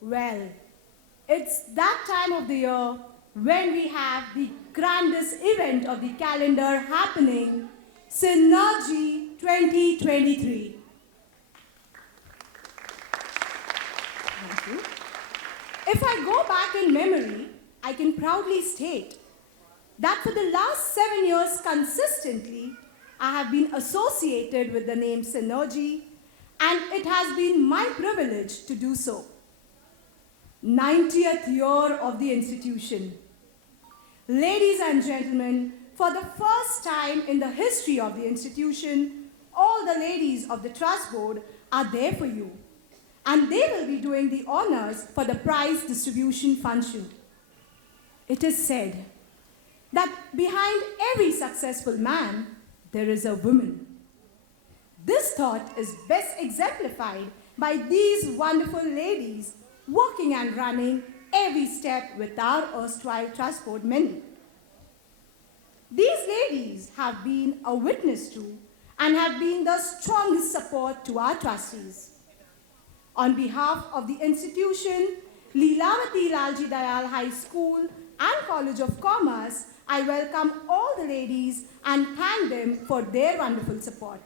Well, it's that time of the year when we have the grandest event of the calendar happening, Synergy 2023. Thank you. If I go back in memory, I can proudly state that for the last 7 years consistently, I have been associated with the name Synergy, and it has been my privilege to do so. 90th year of the institution. Ladies and gentlemen, for the first time in the history of the institution, all the ladies of the Trust Board are there for you, and they will be doing the honors for the prize distribution function. It is said that behind every successful man, there is a woman. This thought is best exemplified by these wonderful ladies walking and running every step with our erstwhile Trust Board men. These ladies have been a witness to and have been the strongest support to our trustees. On behalf of the institution, Lilavati Lalji Dayal High School and College of Commerce, I welcome all the ladies and thank them for their wonderful support.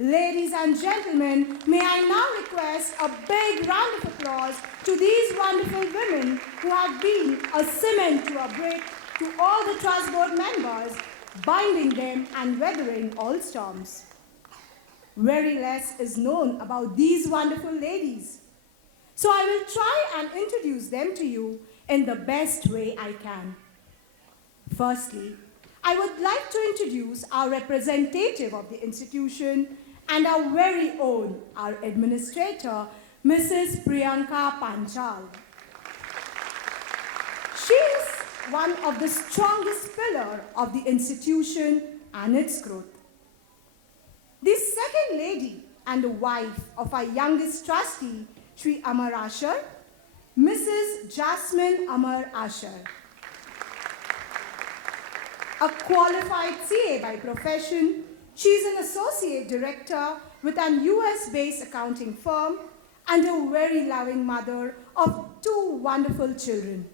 Ladies and gentlemen, may I now request a big round of applause to these wonderful women who have been a cement to a brick to all the Trust Board members, binding them and weathering all storms. Very less is known about these wonderful ladies. So I will try and introduce them to you in the best way I can. Firstly, I would like to introduce our representative of the institution and our very own, our administrator, Mrs. Priyanka Panchal. She is one of the strongest pillars of the institution and its growth. The second lady and the wife of our youngest trustee, Sri Amar Asher, Mrs. Jasmine Amar Asher. A qualified CA by profession, she is an associate director with an US-based accounting firm and a very loving mother of two wonderful children.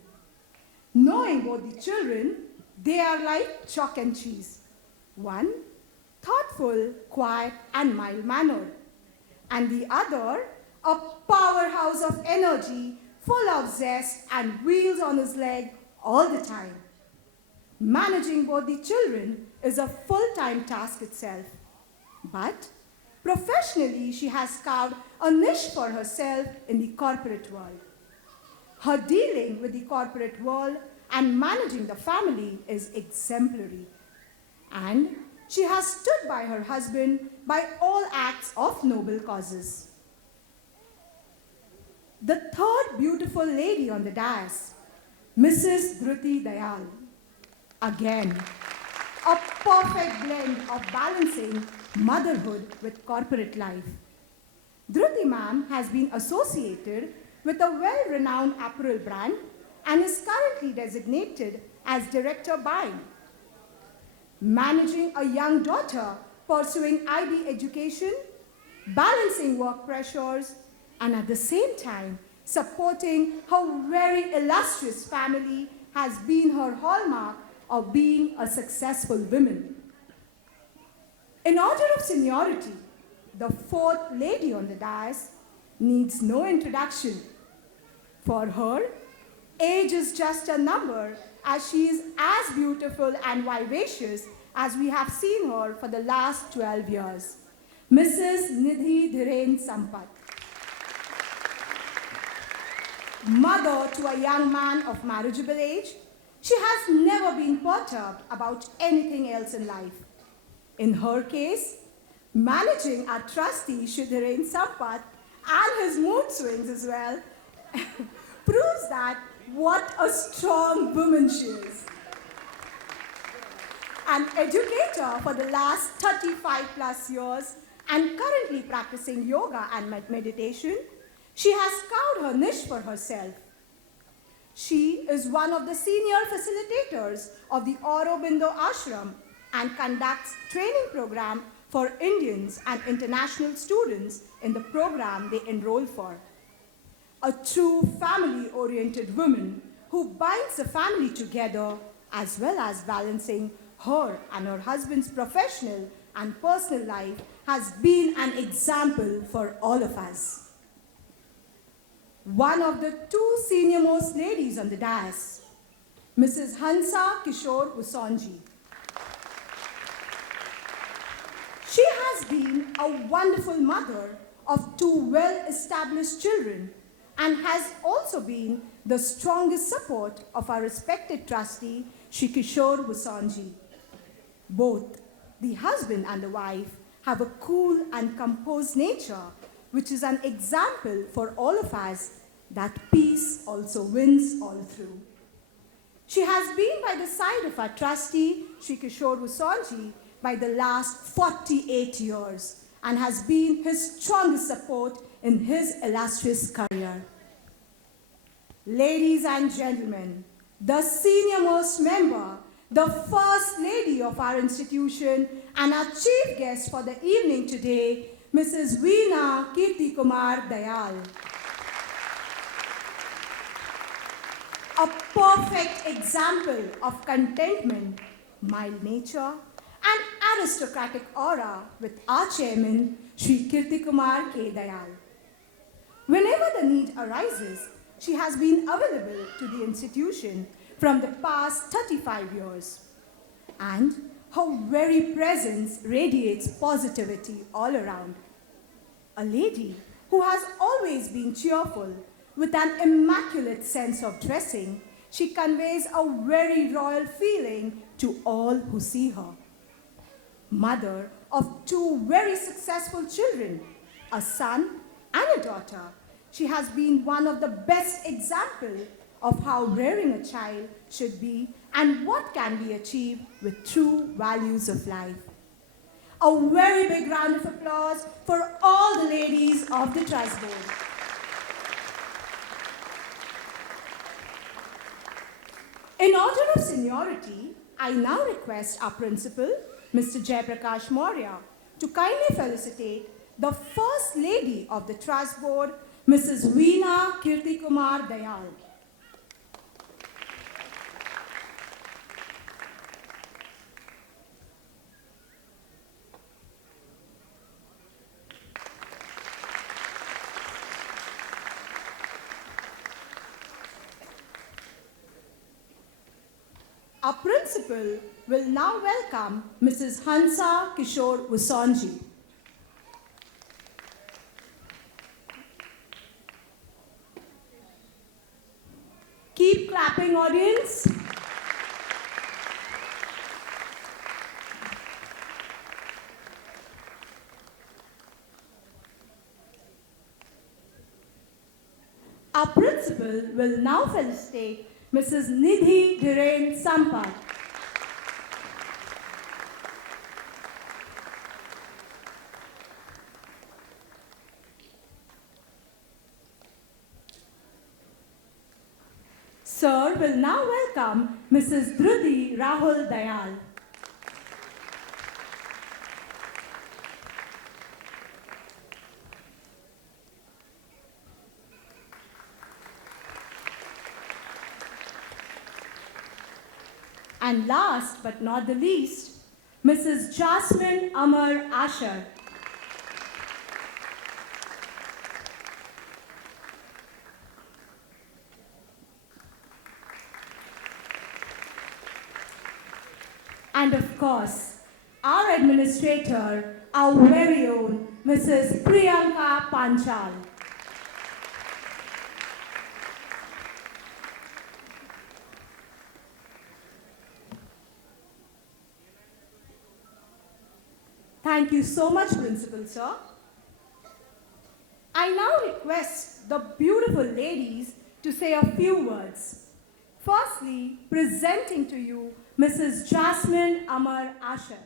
Knowing both the children, they are like chalk and cheese. One, thoughtful, quiet, and mild-mannered. And the other, a powerhouse of energy, full of zest and wheels on his leg all the time. Managing both the children is a full-time task itself. But professionally, she has carved a niche for herself in the corporate world. Her dealing with the corporate world and managing the family is exemplary. And she has stood by her husband by all acts of noble causes. The third beautiful lady on the dais, Mrs. Dhruti Dayal. Again, a perfect blend of balancing motherhood with corporate life. Dhruti ma'am has been associated with a well-renowned apparel brand and is currently designated as Director Buying. Managing a young daughter pursuing IB education, balancing work pressures, and at the same time supporting her very illustrious family has been her hallmark of being a successful woman. In order of seniority, the fourth lady on the dais needs no introduction. For her, age is just a number, as she is as beautiful and vivacious as we have seen her for the last 12 years. Mrs. Nidhi Dhiren Sampat. Mother to a young man of marriageable age, she has never been perturbed about anything else in life. In her case, managing our trustee Shidhiren Sampat and his mood swings as well proves that what a strong woman she is. An educator for the last 35 plus years and currently practicing yoga and meditation, she has carved her niche for herself. She is one of the senior facilitators of the Aurobindo Ashram and conducts training program for Indians and international students in the program they enroll for. a true family-oriented woman who binds the family together as well as balancing her and her husband's professional and personal life, has been an example for all of us. One of the two senior-most ladies on the dais, Mrs. Hansa Kishore Usonji. She has been a wonderful mother of two well-established children and has also been the strongest support of our respected trustee, Shri Kishore Usonji. Both the husband and the wife have a cool and composed nature, which is an example for all of us that peace also wins all through. She has been by the side of our trustee, Shri Kishore Usonji, by the last 48 years and has been his strongest support in his illustrious career. Ladies and gentlemen, the senior-most member, the First Lady of our institution, and our chief guest for the evening today, Mrs. Veena Kirti Kumar Dayal. A perfect example of contentment, mild nature, and aristocratic aura with our chairman, Shri Kirti Kumar K. Dayal. Whenever the need arises, she has been available to the institution from the past 35 years. And her very presence radiates positivity all around. A lady who has always been cheerful with an immaculate sense of dressing, she conveys a very royal feeling to all who see her. Mother of two very successful children, a son and a daughter, she has been one of the best examples of how rearing a child should be and what can be achieved with true values of life. A very big round of applause for all the ladies of the Trust Board. In order of seniority, I now request our principal, Mr. Jayaprakash Maurya, to kindly felicitate the First Lady of the Trust Board, Mrs. Veena Kirti Kumar Dayal. Our principal will now welcome Mrs. Hansa Kishore Usonji. Keep clapping, audience. Our principal will now felicitate Mrs. Nidhi Dhiren Sampat. Sir will now welcome Mrs. Dhruti Rahul Dayal. And last but not the least, Mrs. Jasmine Amar Asher. And of course, our administrator, our very own, Mrs. Priyanka Panchal. Thank you so much, Principal Sir. I now request the beautiful ladies to say a few words. Firstly, presenting to you Mrs. Jasmine Amar Asher.